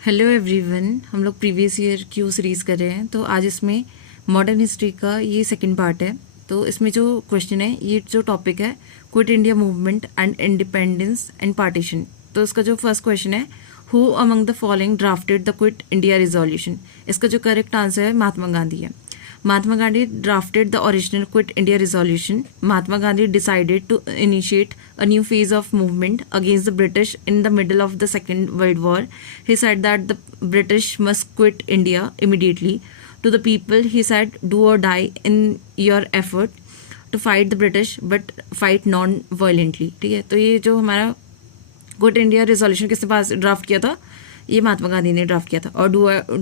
Hello everyone, हम लोग previous year Q series कर रहे हैं। तो आज इसमें मॉडर्न हिस्ट्री का ये सेकंड पार्ट है। तो इसमें जो क्वेश्चन है, ये जो टॉपिक है quit India movement and independence and partition. तो इसका जो फर्स्ट क्वेश्चन है, who among the following drafted the quit India resolution. इसका जो करेक्ट आंसर है महात्मा गांधी है। Mahatma Gandhi drafted the original Quit India resolution. Mahatma Gandhi decided to initiate a new phase of movement against the British in the middle of the Second World War. He said that the British must quit India immediately. To the people, he said, do or die in your effort to fight the British, but fight non-violently. ठीक है, तो ये जो हमारा quit India resolution किसने पास draft किया था? ये महात्मा गांधी ने ड्राफ्ट किया था। और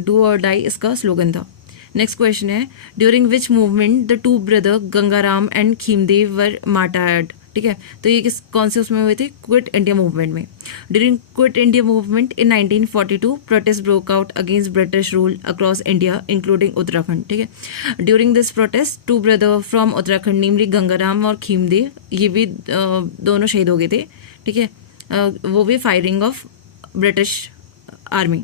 डू और डाई इसका स्लोगन था। नेक्स्ट क्वेश्चन है, during which movement the two brother Gangaram and Khimdev were martyred. ठीक है, तो ये कौन से उसमें हुए थे? क्विट इंडिया मूवमेंट में। During Quit India movement in 1942 protest broke out against British rule across India including Uttarakhand. ठीक है, during this protest two brother from Uttarakhand namely Gangaram और खीमदेव, ये भी दोनों शहीद हो गए थे। ठीक है, वो भी firing of British army.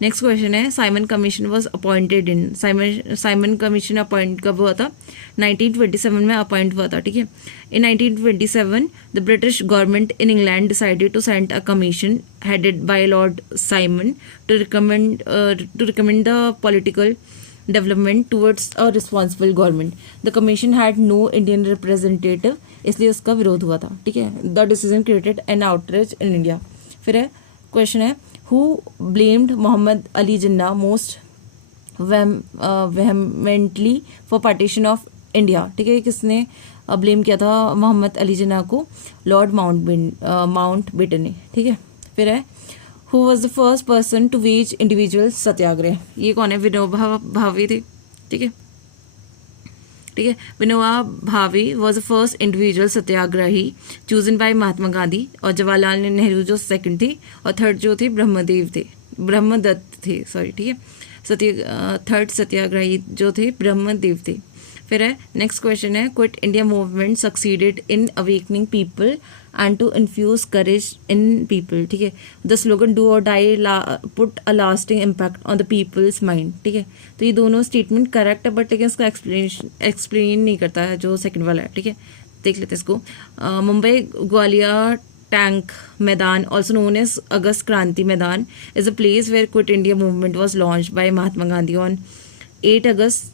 Next question है, Simon commission was appointed in. Simon commission appoint कब हुआ था? 1927 में अपॉइंट हुआ था। ठीक है, in 1927 the British government in England decided to send a commission headed by Lord Simon to recommend the political development towards a responsible government. The commission had no Indian representative, इसलिए उसका विरोध हुआ था। ठीक है, the decision created an outreach in India. फिर है question है, who blamed Muhammad Ali Jinnah most vehemently for partition of India। ठीक है, किसने ब्लेम किया था मोहम्मद अली जिन्ना को? लॉर्ड माउंटबेटन ने। ठीक है, फिर है, who was the first person to wage individual सत्याग्रह। ये कौन है? विनोबा भावे थे। ठीक है, Vinoba Bhave was the first individual satyagrahi chosen by Mahatma Gandhi. और जवाहरलाल नेहरू जो सेकंड थे, और थर्ड जो थे ब्रह्मदत्त थे। सॉरी, ठीक है, थर्ड सत्याग्रही जो थे ब्रह्मदेव थे। फिर है नेक्स्ट क्वेश्चन है, quit India movement succeeded in awakening people and to infuse courage in people. ठीक है, the slogan do or die put a lasting impact on the people's mind. ठीक है, तो ये दोनों स्टेटमेंट करेक्ट है, बट लेकिन इसका एक्सप्लेन नहीं करता है जो सेकंड वाला है। ठीक है, देख लेते हैं इसको। Mumbai Gwalior tank Maidan, also known as August Kranti Maidan, is a place where quit India movement was launch by Mahatma Gandhi on 8 August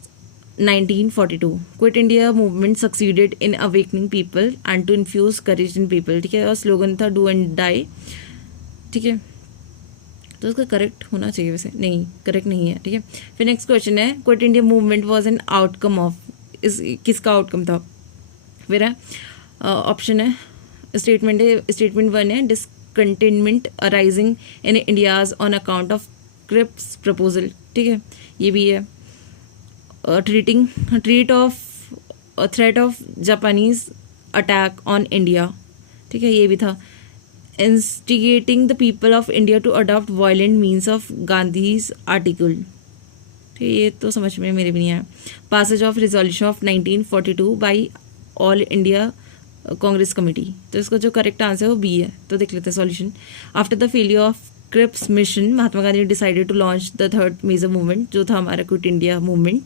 1942। Quit India movement succeeded in awakening people and to infuse courage in people. ठीक है, और स्लोगन था do and die. ठीक है, तो उसका correct होना चाहिए, वैसे नहीं, करेक्ट नहीं है। ठीक है, फिर नेक्स्ट क्वेश्चन है, quit India movement was an outcome of, इस किसका आउटकम था? फिर है ऑप्शन है, स्टेटमेंट 1 है, discontentment arising in India's on account of Cripps proposal. ठीक है, ये भी है। Threat of Japanese attack on India. ठीक है, ये भी था। Instigating the people of India to adopt violent means of Gandhi's article. ठीक है, ये तो समझ में मेरे भी नहीं आया। Passage of resolution of 1942 by all India Congress committee. तो इसका जो करेक्ट आंसर है वो बी है। तो देख लेते हैं solution. After the failure of Cripps mission, Mahatma Gandhi decided to launch the third major movement, जो था हमारा क्विट इंडिया मूवमेंट,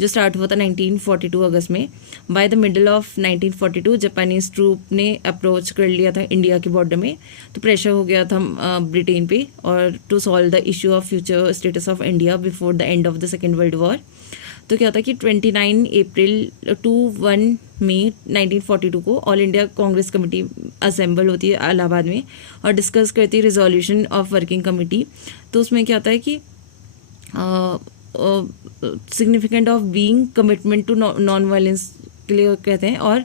जो स्टार्ट हुआ था 1942 अगस्त में। By the middle of 1942 Japanese troop ने अप्रोच कर लिया था इंडिया के बॉर्डर में, तो प्रेशर हो गया था ब्रिटेन पे, और to solve the issue of future status of India before the end of the second world war. तो क्या था कि 29 अप्रैल टू 1 मई 1942 को all India Congress committee assemble होती है इलाहाबाद में, और डिस्कस करती है रिजोल्यूशन ऑफ वर्किंग कमेटी। तो उसमें क्या होता है कि significant of being commitment to non violence के लिए कहते हैं। और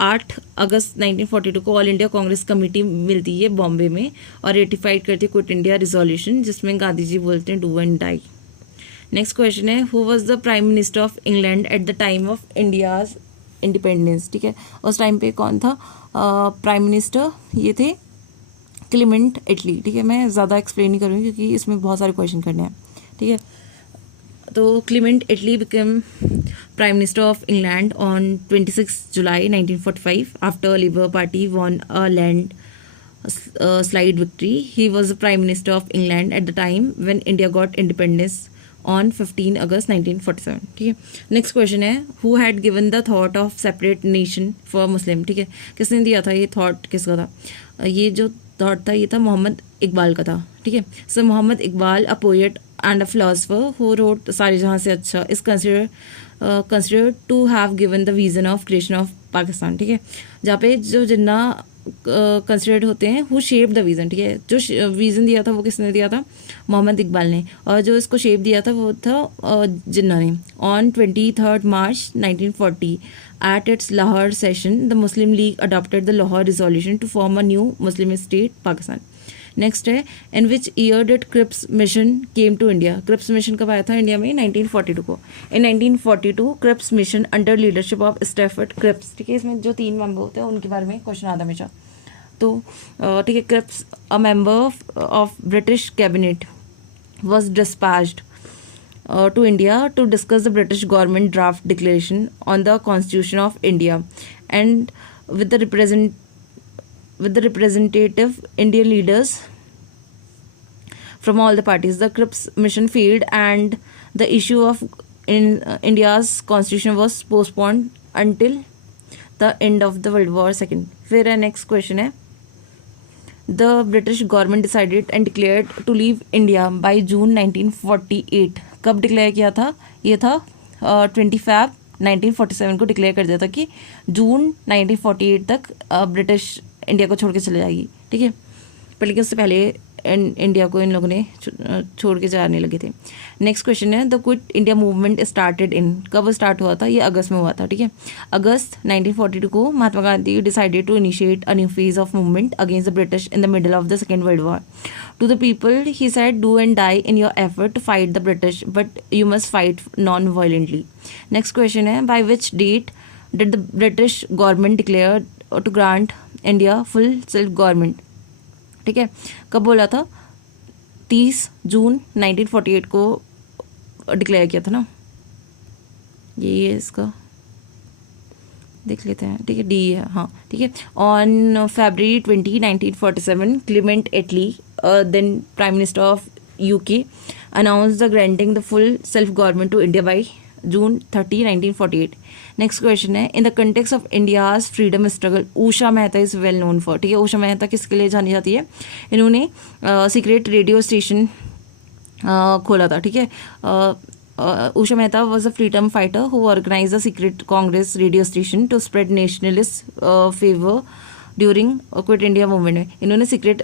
8 अगस्त 1942 को ऑल इंडिया कांग्रेस कमेटी मिलती है बॉम्बे में, और रेटिफाइड करती है क्विट इंडिया रिजोल्यूशन, जिसमें गांधी जी बोलते हैं do and die. Next question है, who was the prime minister of England at the time of India's independence. ठीक है, उस टाइम पे कौन था प्राइम मिनिस्टर? ये थे क्लेमेंट एटली। ठीक है, मैं ज़्यादा एक्सप्लेन नहीं करूँगी क्योंकि इसमें बहुत सारे क्वेश्चन करने हैं। ठीक है, तो Clement Attlee become prime minister of England on 26 July 1945 after Labour party won a land slight victory. He was the Prime Minister of England at the time when India got independence on 15 August 1947. ठीक है. Next question है, who had given the thought of separate nation for Muslim. ठीक है, किसने दिया था ये thought, किसका था? ये जो थॉट था ये था मोहम्मद इकबाल का था. ठीक है. So Mohammad Iqbal, a poet and a philosopher who wrote सारे जहाँ से अच्छा, is considered to have given the vision of creation of Pakistan. ठीक है, जहाँ पे जो जिन्ना कंसिडर्ड होते हैं हु शेप द विजन. ठीक है, जो विजन दिया था वो किसने दिया था? मोहम्मद इकबाल ने. और जो इसको शेप दिया था वो था जिन्ना ने. On 23 March 1940 at its Lahore session the Muslim league adopted the Lahore resolution to form a new Muslim state Pakistan. Next है, in which year did Cripps mission came to India. Cripps mission कब आया था इंडिया में? 1942 को. In 1942 Cripps mission under leadership of Stafford Cripps. ठीक है, इसमें जो 3 मेंबर होते हैं उनके बारे में क्वेश्चन आता है हमेशा. तो ठीक है, Cripps a member of British cabinet was dispatched to India to discuss the British government draft declaration on the Constitution of India, and with the representative Indian leaders from all the parties. The Cripps mission failed, and the issue of India's constitution was postponed until the end of the World War II. फिर next question है, the British government decided and declared to leave India by June 1948. कब declare किया था? ये था 20 Feb 1947 को declare कर दिया था कि जून 1948 तक ब्रिटिश इंडिया को छोड़ के चले जाएगी. ठीक है, पर लेकिन उससे पहले इंडिया को इन लोगों ने छोड़ के जाने लगे थे. नेक्स्ट क्वेश्चन है, the quit India movement started in. कब स्टार्ट हुआ था? ये अगस्त में हुआ था. ठीक है, अगस्त 1942 को Mahatma Gandhi decided to initiate a new phase of movement against the British in the middle of the second world war. To the people he said, do and die in your effort to fight the British, but you must fight non violently. Next question है, by which date did the British government declare to grant India full self government. ठीक है, कब बोला था? 30 जून 1948 को declare किया था ना. ये इसका देख लेते हैं. ठीक है, डी है. हाँ, ठीक है. On February 20, 1947 Clement Attlee, then prime minister of UK, announce the granting the full self government to India by June 30, 1948. Next question है, in the context of India's freedom struggle Usha Mehta is well known for. ठीक है, उषा मेहता किसके लिए जानी जाती है? इन्होंने secret radio station खोला था. ठीक है, Usha Mehta was a freedom fighter who organise the secret Congress radio station to spread nationalist fervour during Quit India movement में. इन्होंने सीक्रेट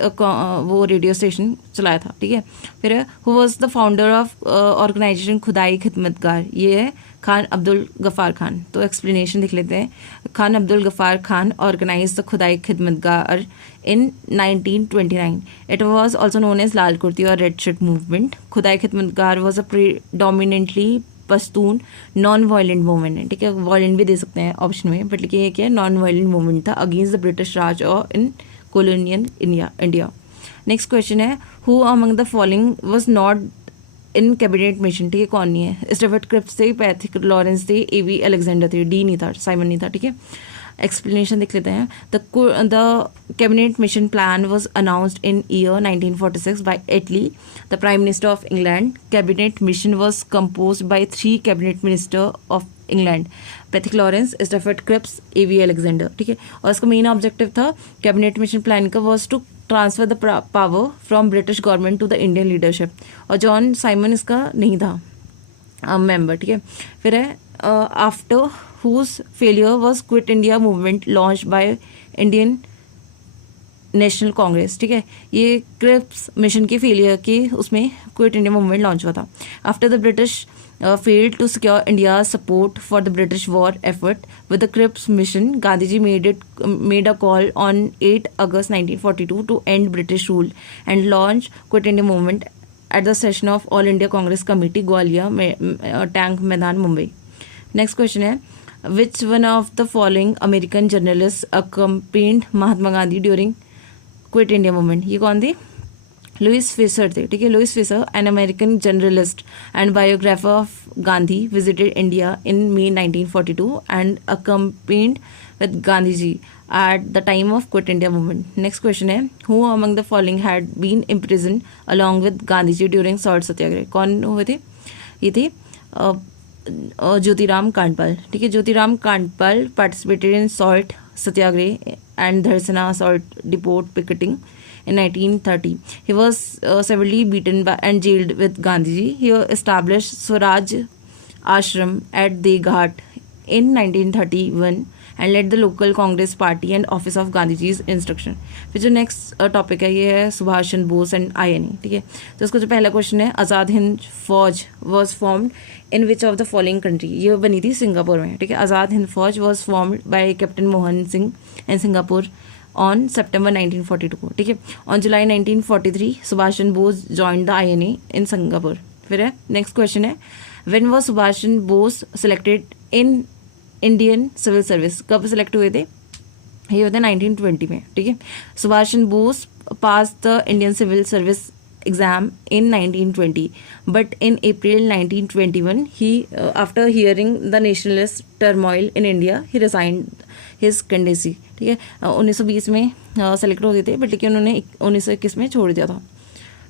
वो रेडियो स्टेशन चलाया था. ठीक है, फिर who was the founder of organisation Khudai Khidmatgar. ये है खान अब्दुल गफ़ार खान. तो एक्सप्लेनेशन देख लेते हैं. Khan Abdul Ghaffar Khan organise the Khudai Khidmatgar in 1929. It was also known as Lal Kurti और red shirt movement. Khudai Khidmatgar was a predominantly Pashtun non violent movement है. ठीक है, वायलेंट भी दे सकते हैं ऑप्शन में, बट लेकिन ये क्या है, नॉन वायलेंट मूवमेंट था अगेंस्ट द ब्रिटिश राज और in colonial India. Next question है, who among the following was not in cabinet mission. ठीक है, कौन नहीं है? स्टफर्ड क्रिप्स थे, पैथिक लॉरेंस थे, A.V. अलेक्जेंडर थे, डी नहीं था, साइमन नहीं था. ठीक है, एक्सप्लेनेशन देख लेते हैं. The cabinet mission plan was announced in year 1946 by Attlee, the prime minister of England. Cabinet mission was compose by 3 cabinet minister of England, Pethick Lawrence, Stafford Cripps, A.V. Alexander. ठीक है, और इसका main objective था cabinet mission plan का was to transfer the power from British government to the Indian leadership. और John Simon इसका नहीं था मेंबर. ठीक है, फिर है after whose failure was quit India movement launched by Indian National Congress. ठीक है, ये क्रिप्स मिशन के फेलियर के उसमें क्विट इंडिया मूवमेंट लॉन्च हुआ था. After the British failed to secure India's support for the British war effort with the Cripps mission, Gandhiji made a call on 8 August 1942 to end British rule and launch Quit India movement at the session of All India Congress Committee, Gwalior Tank Maidan, Mumbai. Next question है, which one of the following American journalists accompanied Mahatma Gandhi during Quit India movement? ये कौन थी? Louis Fisher थे, ठीक है। Louis Fisher, an American journalist and biographer of Gandhi, visited India in May 1942 and accompanied with Gandhi ji at the time of Quit India movement. Next question है, who among the following had been imprisoned along with Gandhi ji during salt satyagraha? कौन हुए थे? ये थे ज्योतिराम कांडपाल, ठीक है। Jyotiram Kandpal participated in salt Satyagraha and Dharsana salt depot picketing in 1930. He was severely beaten by and jailed with Gandhiji. He established Swaraj Ashram at Deghat in 1931 and led the local Congress party and office of Gandhiji's instruction. फिर जो next topic है ये है Subhash Chandra Bose and INA, ठीक है। तो इसका जो पहला क्वेश्चन है, Azad Hind Fauj was formed in which of the following country? ये बनी थी सिंगापुर में, ठीक है। Azad Hind Fauj was formed by captain Mohan Singh in Singapore on September 1942 को, ठीक है। On July 1943 Subhash Chandra Bose joined the INA in Singapore. फिर है नेक्स्ट क्वेश्चन है, when was Subhash Chandra Bose selected in Indian civil service? कब सिलेक्ट हुए थे? ये होता है 1920 में, ठीक है। Subhash Chandra Bose pass the Indian civil service exam in 1920 but in April 1921 he after hearing the nationalist turmoil in India he resigned his candidacy, ठीक है। 1920 में सेलेक्ट हो गए थे बट लेकिन उन्होंने 1921 में छोड़ दिया था।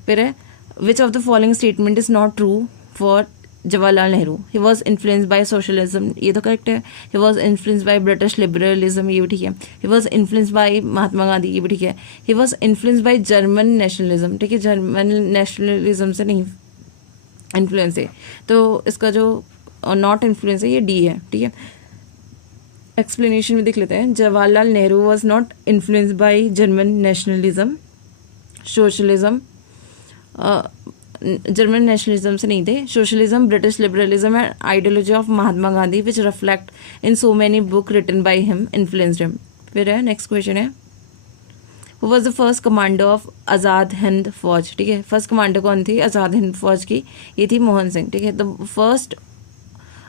फिर है, which of the following statement is not true for Jawaharlal Nehru? He was influence by socialism, ये तो करेक्ट है। He was influence by British liberalism, ये भी ठीक है। He was influence by Mahatma Gandhi, ये भी ठीक है। He was influence by German nationalism, ठीक है। जर्मन नेशनलिज्म से नहीं इन्फ्लुएंस है, तो इसका जो नॉट इन्फ्लुएंस है ये डी है, ठीक है। एक्सप्लेनेशन में देख लेते हैं। Jawaharlal Nehru was not influence by German nationalism, socialism, German nationalism से नहीं थे। Socialism, British liberalism and ideology of Mahatma Gandhi which reflect in so many book written by him influenced him. फिर है नेक्स्ट क्वेश्चन है, who was the first commander of Azad Hind Fauj? ठीक है, first commander कौन थी आज़ाद हिंद फौज की? ये थी मोहन सिंह, ठीक है। The first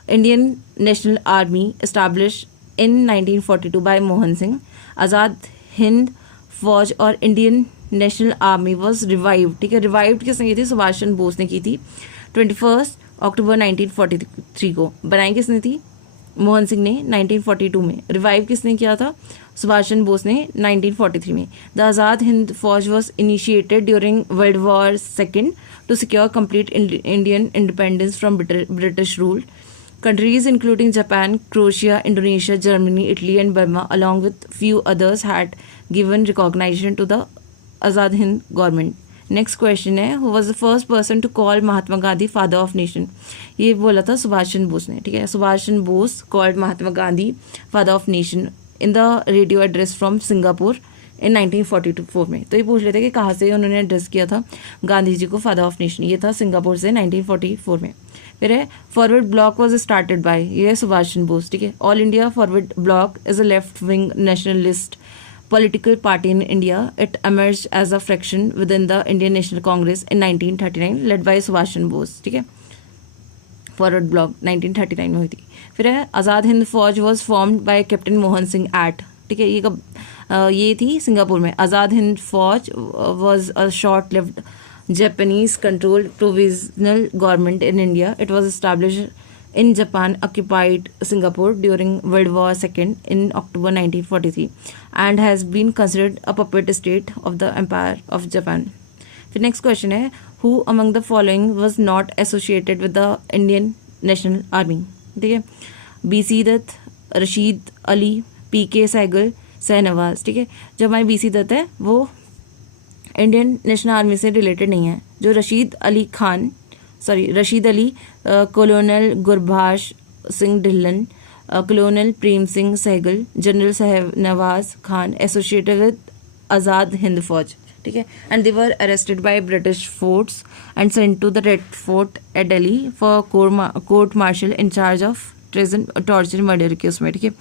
Indian national army establish in 1942 by Mohan Singh. Azad Hind Fauj और Indian national army was revived, ठीक है। रिवाइव्ड किसने की थी? सुभाष चंद्र बोस ने की थी 21 अक्टूबर 1943 को। बनाई किसने थी? मोहन सिंह ने 1942 में। रिवाइव किसने किया था? सुभाष चंद्र बोस ने 1943 में। The Azad Hind Fauj was initiated during world war second to secure complete Indian independence from British rule. Countries including Japan, Croatia, Indonesia, Germany, Italy and Burma along with few others had given recognition to the Azad Hind government. Next question है, who was the first person to call Mahatma Gandhi father of nation? ये बोला था सुभाष चंद्र बोस ने, ठीक है। Subhash Chandra Bose called Mahatma Gandhi father of nation in the radio address from Singapore in 1944 में। तो ये पूछ लेते कि कहाँ से उन्होंने एड्रेस किया था गांधी जी को फादर ऑफ नेशन? ये था सिंगापुर से 1944 में। फिर है, forward block was started by, ये है सुभाष चंद्र बोस, ठीक है। All India forward block is a left wing nationalist political party in India. It emerged as a fraction within the Indian National Congress in 1939 led by Subhash Chandra Bose, ठीक है। Forward block 1939 में हुई थी। फिर है, Azad Hind Fauj was formed by captain Mohan Singh at, ठीक है। ये कब ये थी? सिंगापुर में। आज़ाद Hind Fauj was a short lived Japanese controlled provisional government in India. It was established in Japan occupied Singapore during World War II in October 1943 and has been considered a puppet state of the Empire of Japan. The next question है, who among the following was not associated with the Indian National Army? ठीक है, BC Dutt, Rashid Ali, PK Sehgal, Shahnawaz, ठीक है। जो हमारे BC Dutt है वो Indian national army से रिलेटेड नहीं है। जो Rashid Ali colonel Gurbaz Singh Dhillon, colonel Prem Singh Sahgal, general Shahnawaz Khan associated with Azad Hind Fauj, ठीक है। And they were arrested by British force and sent to the Red Fort at Delhi for court martial in charge of treason torture murder के उसमें, ठीक है।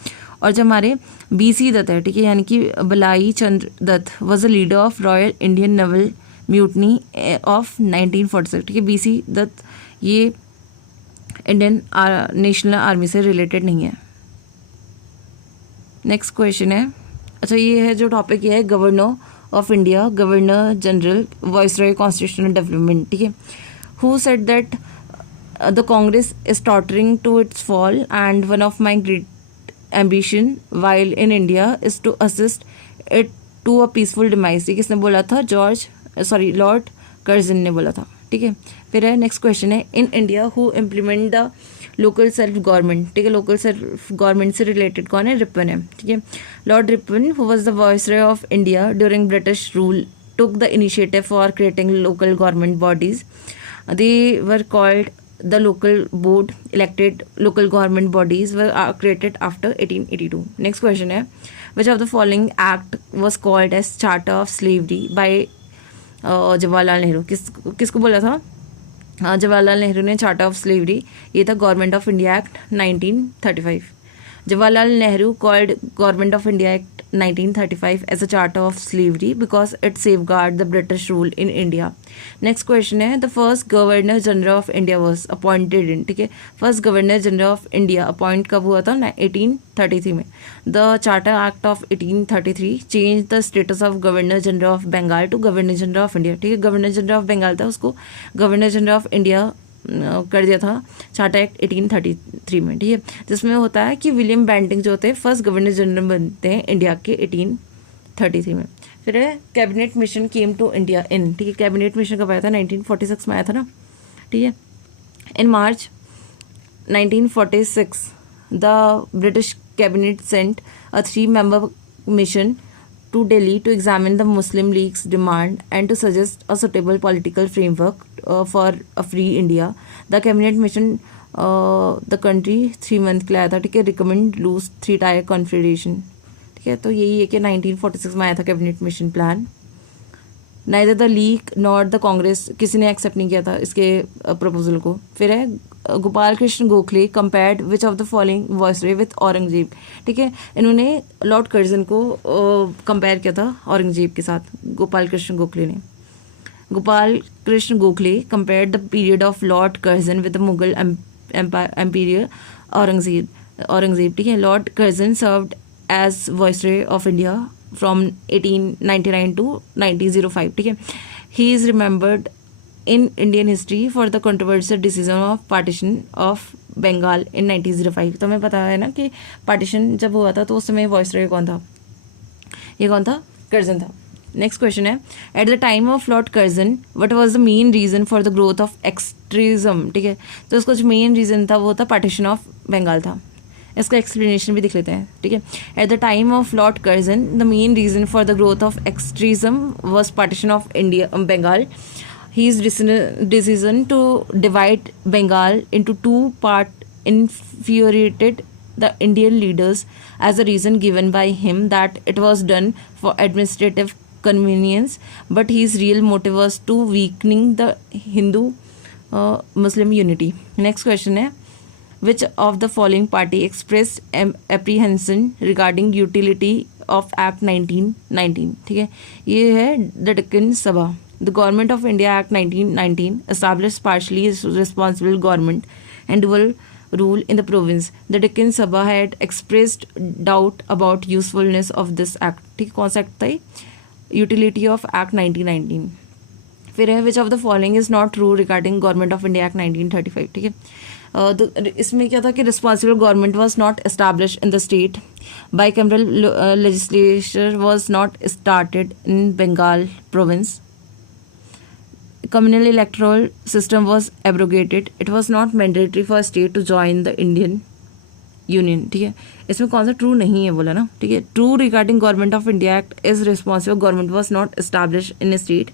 और जो हमारे BC दत्त है, ठीक है, यानी कि Balai Chandra Dutt was a leader of royal Indian naval mutiny of 1946, ठीक है। BC दत्त ये इंडियन नेशनल आर्मी से रिलेटेड नहीं है। नेक्स्ट क्वेश्चन है, अच्छा ये है जो टॉपिक ये है governor of India, governor general, viceroy, constitutional development, ठीक है. Who said that the Congress is tottering to its fall and one of my great ambition while in India is to assist it to a peaceful demise. ये किसने बोला था? Lord Curzon ने बोला था, ठीक है. फिर है नेक्स्ट क्वेश्चन है, in India who implement the local self government, ठीक है. लोकल सेल्फ गवर्नमेंट से रिलेटेड कौन है? रिपन है, ठीक है. Lord Ripon who was the viceroy of India during British rule took the initiative for creating local government bodies. They were called the local board. Elected local government bodies were created after 1882. Next question है, which of the following act was called as charter of slavery by Jawaharlal Nehru? किसको बोला था? जवाहरलाल नेहरू ने charter of slavery, ये था government of India act 1935. Jawaharlal Nehru called Government of India Act 1935 as a charter of slavery because it safeguarded the British rule in India. Next question है, the first Governor General of India was appointed in, ठीक है. First governor general of India appoint कब हुआ था? 1833 में. The charter act of 1833 change the status of governor general of Bengal to governor general of India, ठीक है. Governor general of Bengal था, उसको गवर्नर जनरल ऑफ इंडिया कर दिया था चार्टर एक्ट 1833 में, ठीक है. जिसमें होता है कि विलियम बेंटिंग जो होते हैं फर्स्ट गवर्नर जनरल बनते हैं इंडिया के 1833 में. फिर है cabinet mission came to India in, ठीक है. कैबिनेट मिशन कब आया था? 1946 में आया था ना, ठीक है. इन मार्च 1946 the British cabinet sent a 3-member mission to Delhi to examine the Muslim League's demand and to suggest a suitable political framework for a free India. The cabinet mission the country 3 month के लिए आया था, ठीक है. recommend loose 3-tier confederation, ठीक है. तो यही है कि 1946 में आया था cabinet mission plan. Neither the league not the Congress, किसी ने एक्सेप्ट नहीं किया था इसके प्रपोजल को. फिर है Gopal Krishna Gokhale compared which of the following viceroy with Aurangzeb, ठीक है. इन्होंने लॉर्ड कर्जन को कंपेयर किया था औरंगजेब के साथ, गोपाल कृष्ण गोखले ने. Gopal Krishna Gokhale compared the period of Lord Curzon with the Mughal empire Aurangzeb, ठीक है. Lord Curzon served as viceroy of India from 1899 to 1905, ठीक है. He is remembered in Indian history for the controversial decision of partition of Bengal in 1905. तो हमें पता है ना कि पार्टीशन जब हुआ था तो उस समय वाइसरॉय कौन था? ये कौन था? कर्जन था. नेक्स्ट क्वेश्चन है, at the time of Lord Curzon what was the main reason for the growth of extremism, ठीक है. तो उसका जो मेन रीजन था वो था पार्टीशन ऑफ बंगाल था. इसका एक्सप्लेनेशन भी देख लेते हैं, ठीक है. At the time of Lord Curzon the main reason for the growth of extremism was partition of India Bengal. His decision to divide Bengal into 2 parts infuriated the Indian leaders as a reason given by him that it was done for administrative convenience, but his real motive was to weakening the Hindu Muslim unity. Next question है, which of the following party expressed apprehension regarding utility of Act 1919, ठीक है. ये है the Deccan सभा. The Government of India Act 1919 established partially responsible government and dual rule in the province. The Deccan Sabha had expressed doubt about usefulness of this act, ठीक. कौन सा act था? Utility of act 1919. फिर है which of the following is not true regarding government of India act 1935, ठीक है. इसमें क्या था कि responsible government was not establish in the state, bicameral legislature was not started in Bengal province, communal electoral system was abrogated, it was not mandatory for a state to join the Indian Union, ठीक है. इसमें कौन सा true नहीं है बोला ना, ठीक है. True regarding government of India act is responsible government was not establish in state,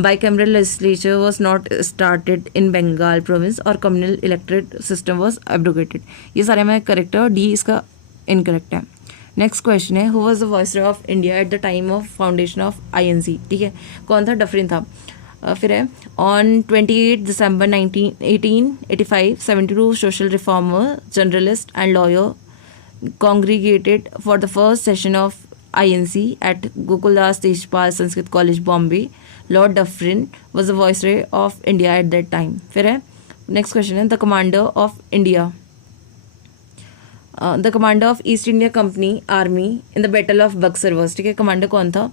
bicameral legislature was not started in Bengal province और communal electoral system was abrogated. ये सारे में करेक्ट है और डी इसका इनकरेक्ट है. नेक्स्ट क्वेश्चन है, who was the viceroy of India at the time of foundation of INC, ठीक है. कौन था? डफरिन था. फिर है on 28 December 1885 72 social reformer, journalist and lawyer congregated for the first session of INC at Gokuldas Tejpal Sanskrit College, Bombay. Lord Dufferin was the viceroy of India at that time. फिर है next question है, the commander of India the commander of East India company army in the battle of Buxar was, ठीक है. Commander कौन था?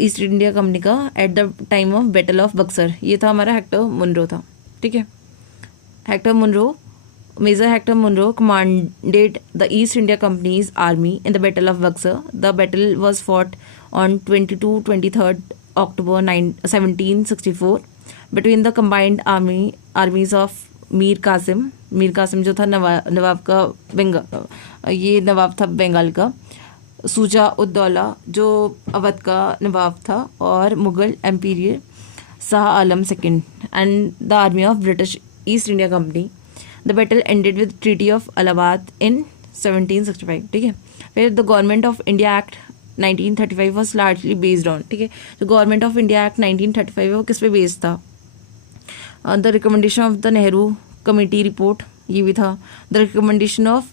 East India company का at the time of battle of Buxar. ये था हमारा हेक्टर मुनरो था, ठीक है। Hector Munro, major Hector Munro commanded the East India Company's army in the Battle of Buxar. The battle was fought on 22-23 October 1764 between the combined armies of Mir Kasim जो था नवाब का ये नवाब था बंगाल का, सुजा उद्दौला जो अवध का नवाब था, और Mughal emperor Shah Alam second and the army of British East India company. The battle ended with treaty of Allahabad in 1765, ठीक है। फिर the government of India act 1935 was largely based on, ठीक है। जो गवर्नमेंट ऑफ इंडिया एक्ट 1935 है वो किस पे बेस्ड था? The recommendation of the Nehru committee report, ये भी था। The recommendation of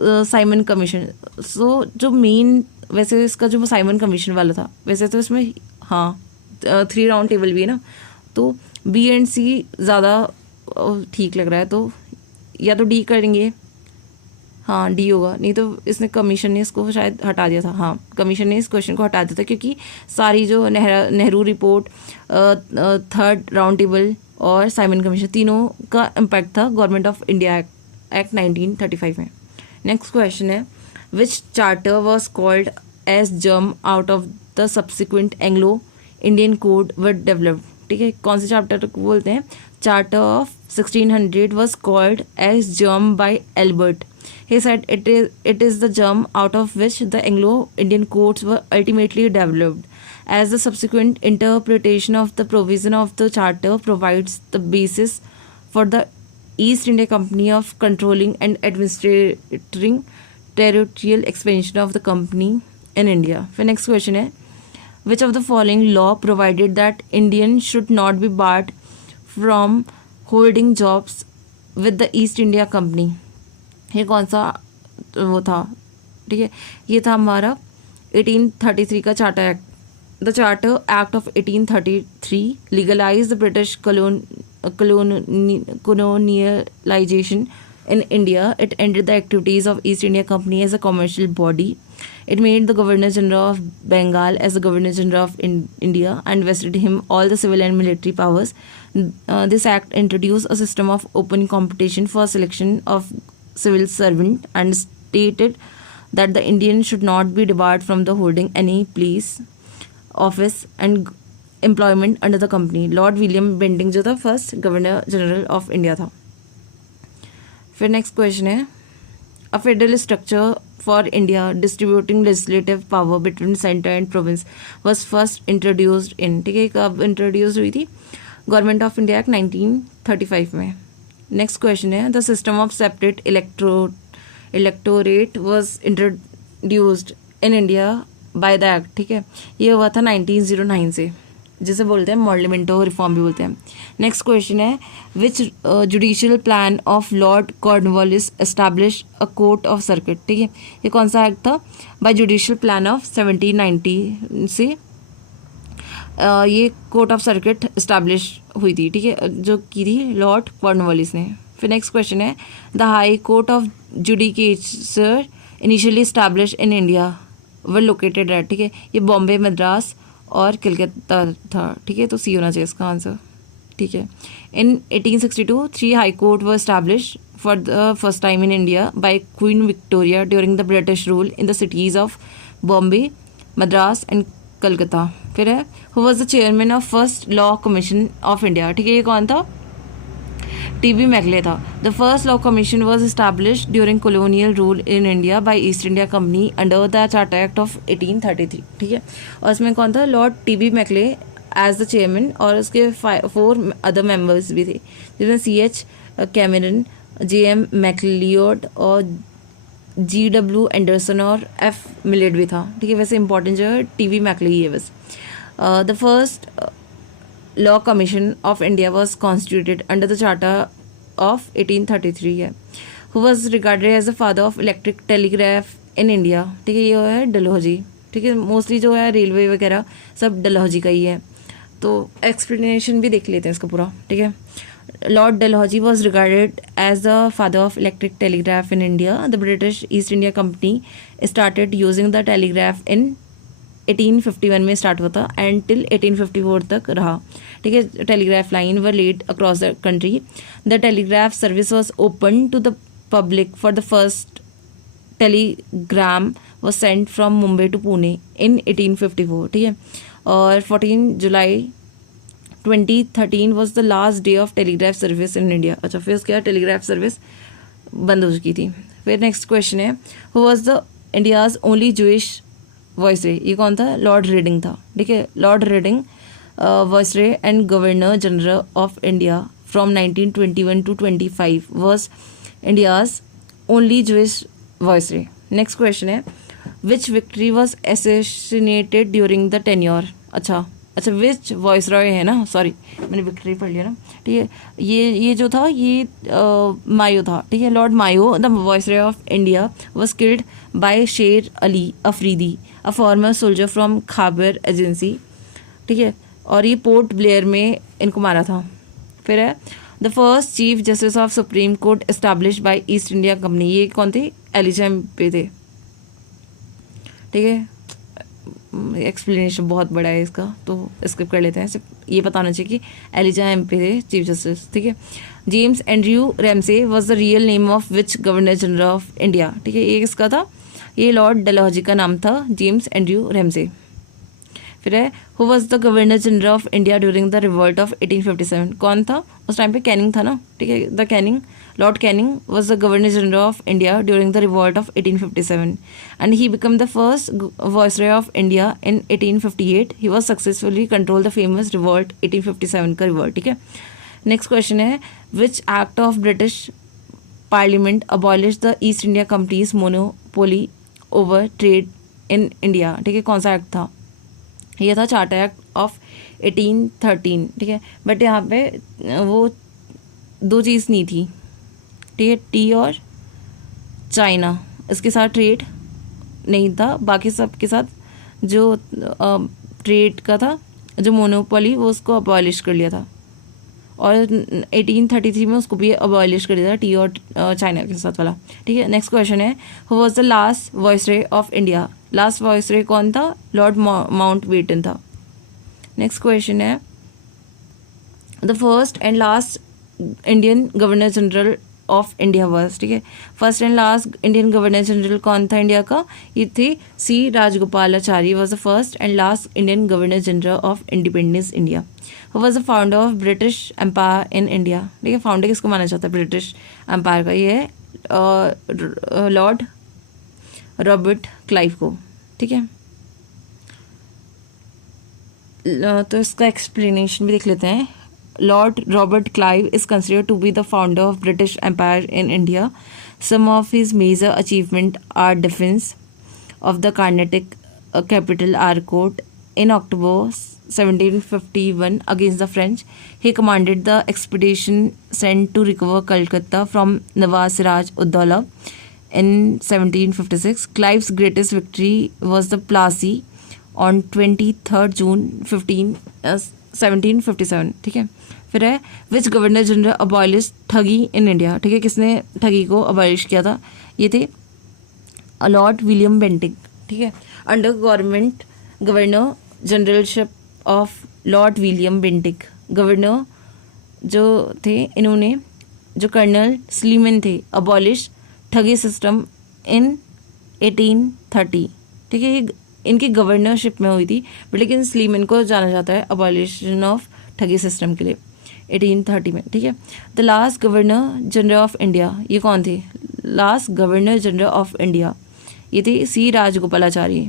Simon commission. So जो मेन, वैसे इसका जो साइमन कमीशन वाला था, वैसे तो इसमें हाँ 3 राउंड टेबल भी है ना, तो बी एंड सी ज़्यादा ठीक लग रहा है, तो या तो डी करेंगे, हाँ डी होगा, नहीं तो इसने कमीशन ने इसको शायद हटा दिया था, हाँ कमीशन ने इस क्वेश्चन को हटा दिया था क्योंकि सारी जो Nehru report, 3rd round table और साइमन कमीशन तीनों का इम्पैक्ट था गवर्नमेंट ऑफ इंडिया एक्ट 1935 में। नेक्स्ट क्वेश्चन है, which charter was called as germ out of the subsequent Anglo Indian code were developed, ठीक है। कौन से चार्टर को बोलते हैं? Charter of 1600 was called as germ by Albert. He said it is the germ out of which the Anglo-Indian codes were ultimately developed. As the subsequent interpretation of the provision of the charter provides the basis for the East India Company of controlling and administering territorial expansion of the company in India. The next question है, which of the following law provided that Indians should not be barred from holding jobs with the East India Company? ये कौन सा वो था, ठीक है। ये था हमारा 1833 का charter act. The charter act of 1833 legalise the British colonialization in India. It ended the activities of East India Company as a commercial body. It made the Governor General of Bengal as the Governor General of India and vested him all the civil and military powers. This act introduced a system of open competition for selection of civil servant and stated that the Indian should not be debarred from the holding any place, office and employment under the company. Lord William Bentinck जो था first governor general of India था। फिर next question है, a federal structure for India distributing legislative power between centre and province was first introduced in, ठीक है, कब introduce हुई थी? गवर्नमेंट ऑफ इंडिया एक्ट 1935 में। नेक्स्ट क्वेश्चन है, the system of separate electorate was introduced in India by the act, ठीक है, ये हुआ था 1909 से, जिसे बोलते हैं मॉर्लिमेंटो रिफॉर्म भी बोलते हैं। नेक्स्ट क्वेश्चन है, which judicial plan of Lord Cornwallis establish a court of circuit, ठीक है, ये कौन सा एक्ट था? बाय जुडिशियल प्लान ऑफ 1790 से ये कोर्ट ऑफ सर्किट इस्टेब्लिश हुई थी, ठीक है, जो की थी लॉर्ड कॉर्नवालिस ने। फिर नेक्स्ट क्वेश्चन है, the high court of judicature initially establish in India were located at, ठीक है, ये बॉम्बे, मद्रास और कलकत्ता था, ठीक है, तो सी होना चाहिए इसका आंसर, ठीक है। इन 1862 3 high court were establish for the first time in India bye queen Victoria during the British rule in the cities of Bombay, Madras and Calcutta. फिर है, who was the chairman of first law commission of India, ठीक है, ये कौन था? TB. McClay था। The first law commission was established during colonial rule in India bye east India company under the charter act of 1833, ठीक है, और इसमें कौन था? Lord T B. Macaulay as the chairman, और उसके 4 अदर मेंबर्स भी थे, जिसमें C.H. Cameron, J.M. मैकलियोड और G.W. एंडरसन और F. मिलेट भी था, ठीक है। वैसे इंपॉर्टेंट जो है टी.बी. मैकले ही है बस। The first law commission of India was constituted under the charter of 1833 है। Who was regarded as the father of electric telegraph in India, ठीक है, ये है डलहौजी, ठीक है, मोस्टली जो है रेलवे वगैरह सब डलहौजी का ही है, तो एक्सप्लेनेशन भी देख लेते हैं इसका पूरा, ठीक है। Lord Dalhousie was regarded as the father of electric telegraph in India. The British East India Company started using the telegraph in 1851 में स्टार्ट हुआ था एंड टिल 1854 तक रहा, ठीक है। Telegraph line were laid across the country. The telegraph service was open to the public for the first telegram was sent from Mumbai to Pune in 1854, ठीक है। और 14 July 2013 was the last day of telegraph service in India. अच्छा, फिर उसके बाद telegraph service बंद हो चुकी थी। फिर नेक्स्ट क्वेश्चन है, who was the India's only Jewish viceroy. ये कौन था? लॉर्ड रेडिंग था, ठीक है। Lord Reading viceroy and governor general of India from 1921 to 25 was India's only Jewish viceroy. Next question है, which victory was assassinated during the tenure. अच्छा, which voice Roy है ना, सॉरी मैंने विक्ट्री पढ़ लिया ना, ठीक है। ये जो था ये मायो था, ठीक है। Lord Mayo the viceroy of India was killed by Sher Ali Afridi, a former soldier from Khyber agency, ठीक है। और ये पोर्ट ब्लेयर में इनको मारा था। फिर है, the first chief justice of supreme court established bye east India company. ये कौन थे? एलिजा एम्पे थे, ठीक है। एक्सप्लेनेशन बहुत बड़ा है इसका, तो स्किप कर लेते हैं। सिर्फ ये पता होना चाहिए कि एलिजा एम्पे थे चीफ जस्टिस, ठीक है। James Andrew Ramsay was the real name of which governor general of India, ठीक है। ये किसका था? ये लॉर्ड डलहौजी का नाम था, जेम्स एंड्रयू रैमसे। फिर है, who was the governor general of India during the revolt of 1857। कौन था? उस टाइम पे कैनिंग था ना, ठीक है। The Canning, Lord Canning was the governor general of India during the revolt of 1857 and he become the first viceroy of India in 1858। He was successfully control the famous revolt 1857 का revolt, ठीक है। Next question है, which act of British parliament abolish the east India companies monopoly over trade in India, ठीक है। कौन सा act था? ये था चार्टर एक्ट ऑफ 1813, ठीक है। बट यहाँ पे वो दो चीज़ नहीं थी, ठीक है। टी और चाइना, इसके साथ ट्रेड नहीं था, बाकी सब के साथ जो ट्रेड का था, जो मोनोपोली, वो उसको अबॉलिश कर लिया था। और 1833 में उसको भी अबॉलिश कर दिया था, टी और चाइना के साथ वाला, ठीक है। नेक्स्ट क्वेश्चन है, who was the last viceroy of India. Last viceroy कौन था? लॉर्ड माउंटबेटन था। नेक्स्ट क्वेश्चन है, the first and last Indian governor general of India was, ठीक है। First and last Indian governor general कौन था India का? ये थे C Rajagopalachari was the first and last Indian governor general of independence India. Who was the founder of British empire in India, ठीक है। Founder किसको माना जाता है ब्रिटिश एम्पायर का? ये है लॉर्ड रॉबर्ट क्लाइव को, ठीक है। तो इसका एक्सप्लेनेशन भी देख लेते हैं। Lord Robert Clive is considered to be the founder of British Empire in India. Some of his major achievements are defense of the Carnatic capital Arcot in October 1751 against the French. He commanded the expedition sent to recover Calcutta from Nawaz Siraj ud-Dawla in 1756. Clive's greatest victory was the Plassey on 23rd June 1757, ठीक है। फिर है, which governor general abolish ठगी इन India, ठीक है। किसने ठगी को अबॉलिश किया था? ये थे लॉर्ड विलियम बेंटिक, ठीक है। Under government governor generalship of Lord William Bentinck, governor जो थे इन्होंने, जो कर्नल स्लीमन थे, अबॉलिश ठगी सिस्टम इन 1830, ठीक है। ये इनकी गवर्नरशिप में हुई थी, बट लेकिन स्लीमन को जाना जाता है अबॉलिशन ऑफ ठगी सिस्टम के लिए 1830 में, ठीक है। The last governor general of India, ये कौन थे? Last governor general of India ये थे C Rajagopalachari.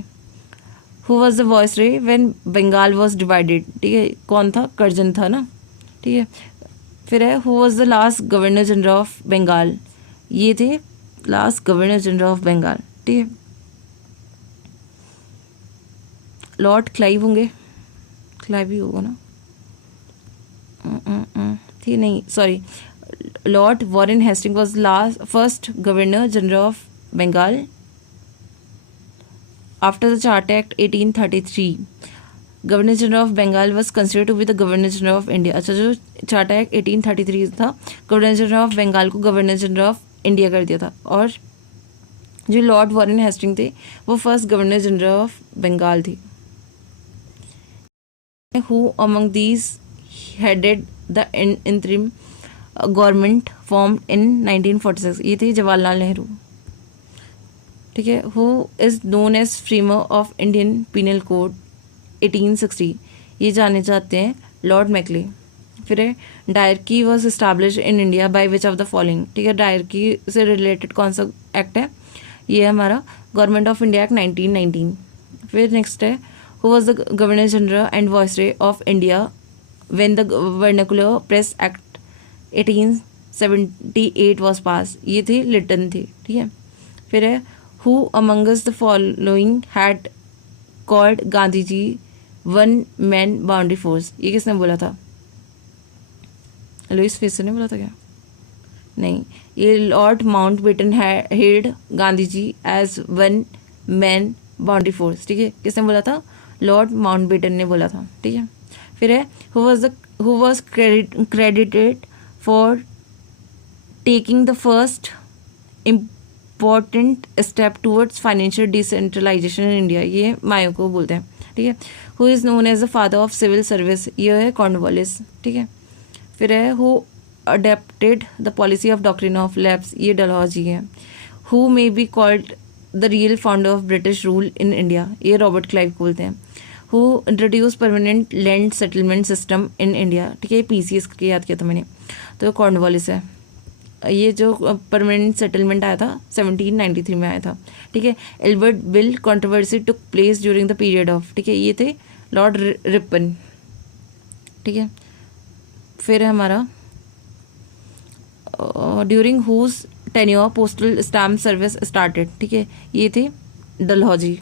Who was the viceroy when Bengal was divided, ठीक है। कौन था? कर्जन था ना, ठीक है। फिर है, who was the last governor general of Bengal, ये थे last governor general of Bengal, ठीक है। लॉर्ड क्लाइव होंगे, क्लाइव ही होगा ना, ठीक नहीं, sorry, Lord Warren Hastings was last first governor general of Bengal after the charter act 1833। Governor general of Bengal was considered to be the governor general of India. अच्छा, जो चार्टर एक्ट 1833 था, governor general of Bengal को governor general of India कर दिया था। और जो Lord Warren Hasting थे वो first governor general of Bengal थी, who among these headed the interim government form in 1946, ये थे जवाहरलाल नेहरू। ठीक है। Who is known as framer of Indian penal code 1860, ये जाने जाते हैं लॉर्ड मैकले। फिर है dyarchy was establish in India by which of the following. ठीक है, डायरकी से रिलेटेड कौन सा एक्ट है, ये है हमारा गवर्नमेंट ऑफ इंडिया एक्ट 1919। फिर नेक्स्ट है who was the governor general and viceroy of India when the vernacular press act 1878 was pass, ये थे लिटन थे। ठीक है। फिर है who amongst the following had called Gandhi ji one man boundary force, ये किसने बोला था, लुइस फेसर ने बोला था क्या, नहीं, ये Lord Mountbatten held Gandhi ji as one man boundary force. ठीक है, किसने बोला था, लॉर्ड माउंटबेटन ने बोला था। ठीक है। फिर है who was credited for taking the first important step towards financial decentralisation in India, ये मायो को बोलते हैं। ठीक है। Who is known as the father of civil service, ये है कॉर्नवालिस। ठीक है। फिर है who adapted the policy of doctrine of lapse, ये डलहौजी है। Who may be called the real founder of British rule in India, ये Robert Clive बोलते हैं। Who introduce permanent land settlement system in India, ठीक है, PCS के याद किया था मैंने, तो कॉर्नवालिस है। ये जो परमानेंट सेटलमेंट आया था 1793 में आया था। ठीक है। Albert bill controversy took place during the period of, ठीक है, ये थे लॉर्ड रिपन। ठीक है। फिर है हमारा during whose tenure postal stamp service started, ठीक है, ये थे डलहौजी।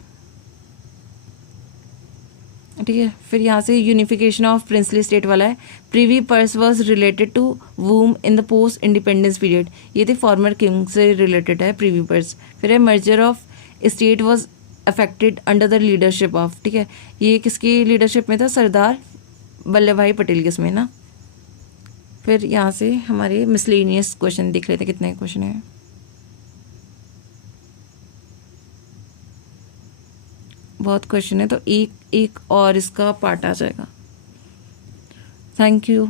ठीक है। फिर यहाँ से यूनिफिकेशन ऑफ प्रिंसली स्टेट वाला है। Privy purse was related to whom in the post independence period, ये थे फॉर्मर किंग से रिलेटेड है प्रीवी पर्स। फिर है merger of state was affected under the leadership of, ठीक है, ये किसकी लीडरशिप में था, सरदार वल्लभ भाई पटेल के इसमें ना। फिर यहाँ से हमारे मिसलेनियस क्वेश्चन देख लेते हैं, कितने क्वेश्चन हैं। बहुत क्वेश्चन है, तो एक और इसका पार्ट आ जाएगा। Thank you.